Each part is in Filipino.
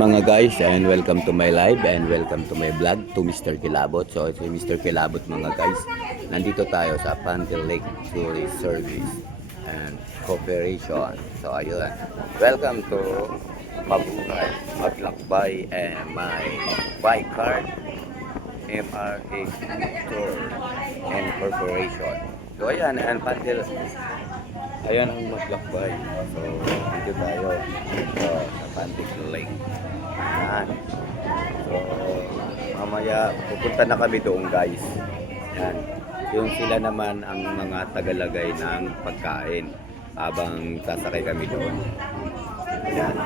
mga guys, and welcome to my live and welcome to my vlog to Mr. Kilabot. So si Mr. Kilabot mga guys, nandito tayo sa Pantel Lake Tourist Service and Cooperation. So ayun, welcome to Mabuhay, Maglakbay and my bike card MRA Tour and Corporation. So ayan, and Pantel, ayan ang Maglakbay. So dito tayo sa Pantel Lake. Ayan. So mamaya pupunta na kami doon guys. Ayan. Yung sila naman ang mga tagalagay ng pagkain habang sasakay kami doon. Ayan.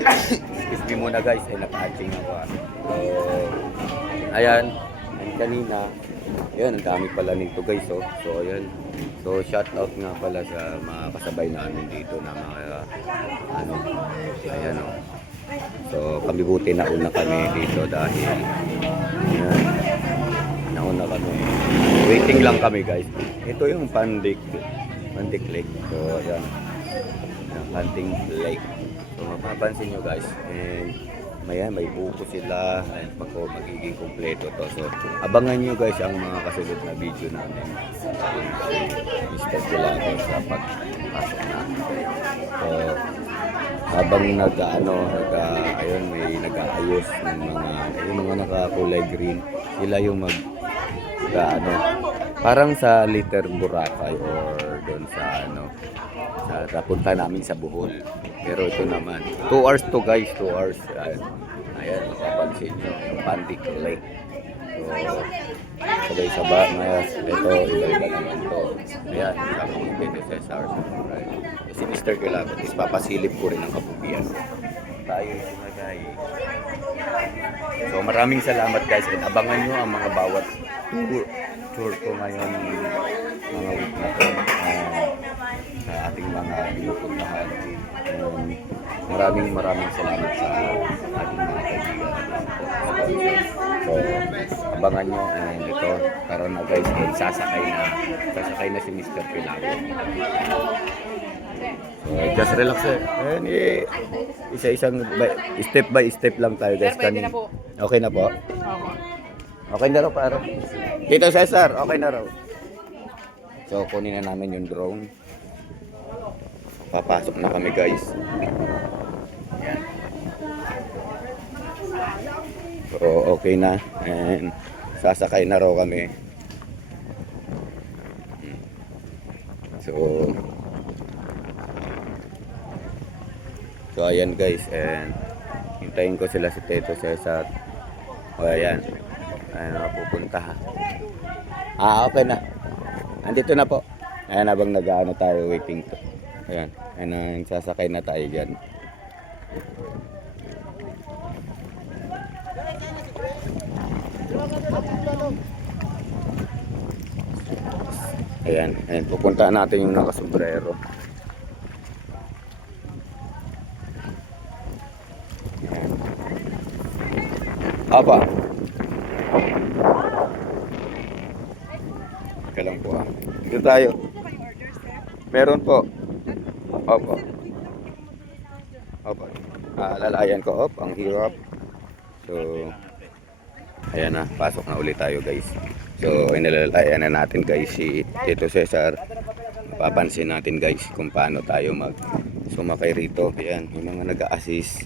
Excuse me muna guys, ay naka-hatching ako. So ayan, and kanina ayan, ang dami pala nito guys. So ayan. So shout out nga pala sa mga kasabay namin dito na mga ayan o. So kami buti nauna kami dito dahil ayan, nauna kami. Waiting lang kami guys. Ito yung Pandik Lake. So ayan, Panting Lake. So mapapansin nyo guys, and may buko sila and magiging kompleto to. So abangan nyo guys ang mga kasunod na video namin. Mr. Kilabo sa pagpasok namin. So habang ayun, may nag-aayos ng mga nakakulay green, sila yung parang sa Liter Boracay or doon sa sa punta namin sa Bohol. Pero ito naman 2 hours to guys, 2 hours. Ayan, mapapansin nyo yung Pandik Lake. So sabay saba, ito iba-iba naman to. Ayan, kasama ko dito sa SR. Si Mr. Kilabot is papasilip ko rin ang kapupian. Tayo sumagay. So maraming salamat guys, and abangan nyo ang mga bawat tour ko ngayon, mga week na to, sa ating mga pinupuntahan. Maraming salamat sa ating mga kaibigan. So abangan nyo, and ito karon na guys, sasakay na si Mr. Kilabot. So just relax and isa-isang step by step lang tayo guys. Okay na po? Okay na raw para. Tito Cesar, okay na raw. So kunin na namin yung drone. Papasok na kami guys. Yan. So okay na, and sasakay na raw kami. So ayan guys, and hintayin ko sila si Tito Cesar. O ayan, pupunta. Okay na. Andito na po. Ayan, habang nag-ano tayo, waiting to. Ayan, sasakay na tayo dyan. Ayan, pupunta natin yung nakasombrero. Apa? Teka lang po Dito tayo. Meron po. Opo. Lalayan ko. Ang hirap. So ayan na, pasok na ulit tayo guys. So inalalayan na natin guys si Tito Cesar. Papansin natin guys kung paano tayo sumakay rito. Ayan, yung mga nag-a-assist.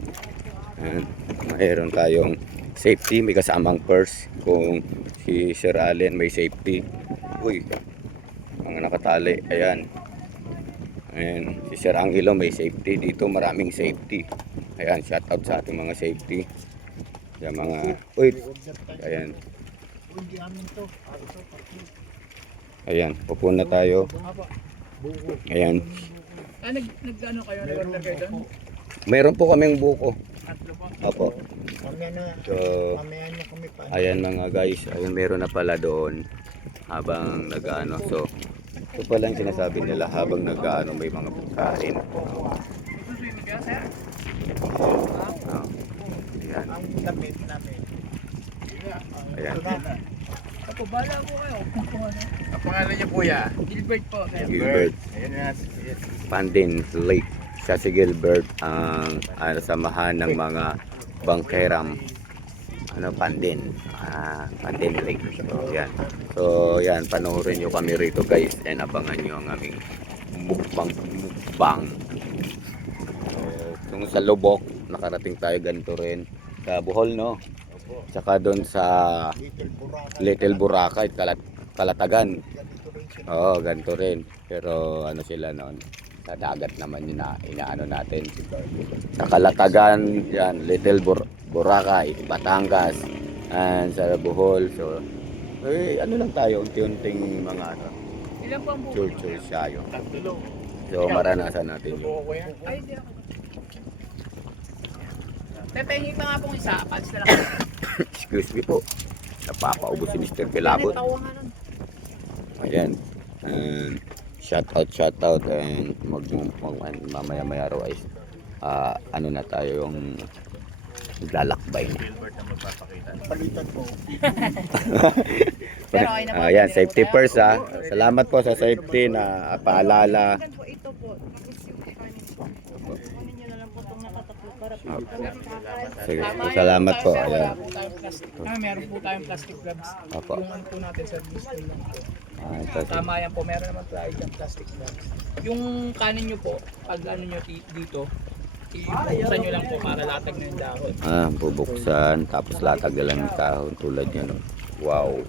Mayroon tayong safety, may kasamang purse kung si Sir Allen may safety. Uy, mga nakatali. Ayan, si Sir Angelo may safety. Dito maraming safety. Ayan, shout out sa ating mga safety. Yung mga ayan. Ayan, pupuna tayo. Ayan. Nag-ano kayo? Nag-order kayo doon? Mayroon po kaming buko. Opo. So, ayan mga guys, ayun, meron na pala doon habang nag-ano. So, ito pala yung sinasabi nila habang nag-ano, may mga pagkain. Ayan. Ayan. Ako, bala po kayo. Ang pangalan niyo kuya? Gilbert po. Gilbert. Ayan na. Pantin Lake. siya si Gilbert ang samahan ng mga bangkeram Pandin. Pandin Lake. So yan, panoorin nyo kami rito guys and abangan nyo ang aming mukbang. Kung sa Lubok, nakarating tayo ganito rin. Sa Bohol, no? Tsaka doon sa Little Boracay, Kalatagan. Oo, ganito rin. Pero ano sila noon? Sa dagat naman yun na inaano natin. Sa Kalatagan, yan, Little Boracay, Batangas, and sa Bohol. So, ano lang tayo, unti-unting mga Ilan po ang buko? church sayo. So, maranasan natin yun. Ay, hindi ako. Pepengin pa nga pong isa, pals na lang. Excuse me po. Napapaubos si Mr. Kilabot. Ayan. And shout out and mamaya raw ay ano na tayo yung lalakbay na. Palitan po. Pero okay na po. Ayan, safety first ha. Salamat po sa safety na paalala. Ito po, tapos yung kanin po. Kunin nyo na lang po itong nakatatlo para po. Sige, Tama yun, salamat po. tayo, Ayan. Wala po tayong plastic. Meron po tayong plastic gloves. Opo. Yung ano po natin sa gusto lang po. Ito. Tama yan po, meron naman tayo dyan plastic gloves. Yung kanin nyo po, pag ano nyo dito, ibuksan nyo lang po para latag na yung dahon. Bubuksan, tapos latag lang ng kahon tulad yan. Wow.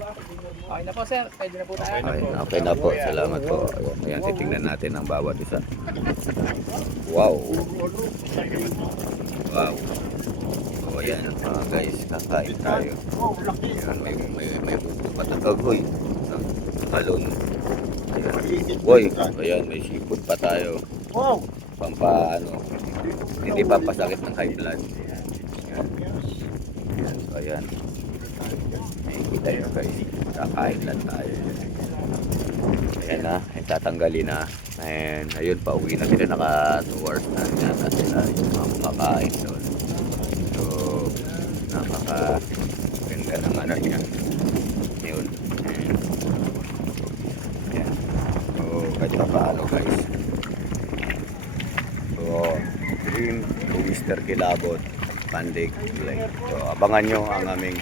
Okay na po sir, pwede na po tayo. Okay na po, salamat po. Ayan, titingnan natin ang bawat isa. Wow. Wow. O ayan, guys, kakain tayo. Ayan, may buko pa tagagoy. Talon. Ayan. Boy, ayan, may seafood pa tayo. Wow! Pampaano, hindi pa pasakit ng high blood. Ayan. Ayan, so ayan. Kita nyo guys, kakain lang tayo. Ayan na, tatanggalin na. And ayun, pauwi na sila, naka 2 hours na yata sila yung mga kumakain doon. So, napaka-ganda ng ano niya. Yun. Ayan. So, kahit pa paano guys. So, dream to Mr. Kilabot, Pandig Lake. So, abangan nyo ang aming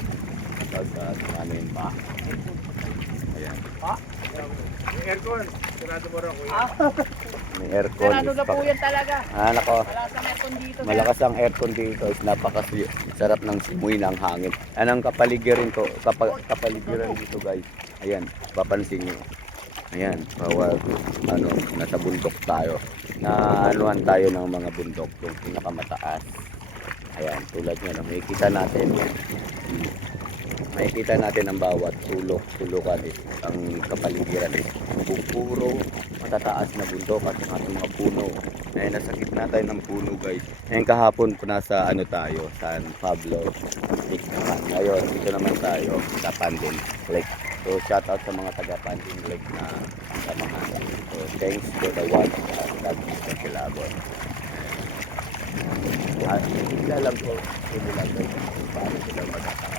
namin pa. Ayan. Aircon. Sarado mo rin kuya. May aircon. Sarado na po yan talaga. Nako. Wala sa aircon dito. Malakas ang aircon dito. Is napakasarap ng simoy ng hangin. Anong kapaligiran ko? Kapaligiran dito guys. Ayan. Papansin nyo. Ayan. Bawal. Nasa bundok tayo. Naanuhan tayo ng mga bundok. Yung pinakamataas. Ayan. Tulad nyo. Makikita natin. Makikita natin ang bawat tulukan ang kapaligiran puro matataas na bundok at mga puno. Ngayon nasa gitna tayo ng puno guys. Ngayon kahapon po nasa tayo, San Pablo Lake naman. Ngayon dito naman tayo sa Pandin Lake. So shout out sa mga taga Pandin Lake na samahan. So thanks to the one that Mr. Kilabot. At sila lang po sila guys kung paano sila magkakaroon.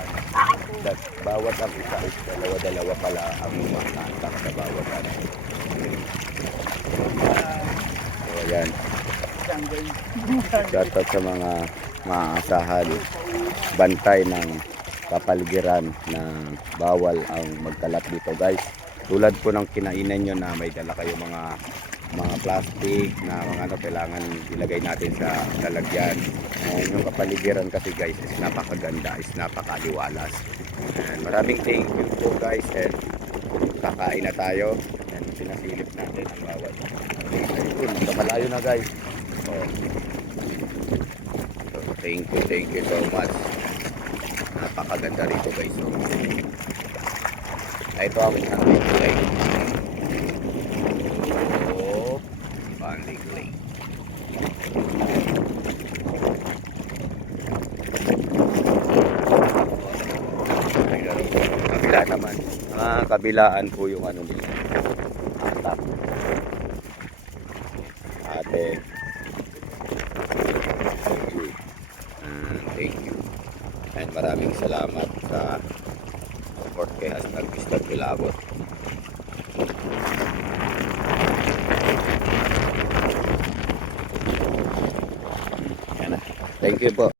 Bawat ang isa is dalawa pala ang umakantak sa bawat ano. So ayan. Shoutout sa mga maasahan bantay ng kapaligiran na bawal ang magkalat dito guys. Tulad po ng kinainan nyo na may dala kayo mga plastic na mga kailangan ilagay natin sa lalagyan. Yung kapaligiran kasi guys is napakaganda, is napakaliwalas. And maraming thank you po guys and kakain na tayo and pinasilip natin ang bawat. Ayun, malayo na guys. So thank you so much. Napakaganda rito guys. So, ito ang kulay. Panding Lake. Kabila naman. Kabilaan po yung ano nila. Atap. Ate. Thank you. And maraming salamat sa support kay Hashtag Mr. Kilabot. Thank you po.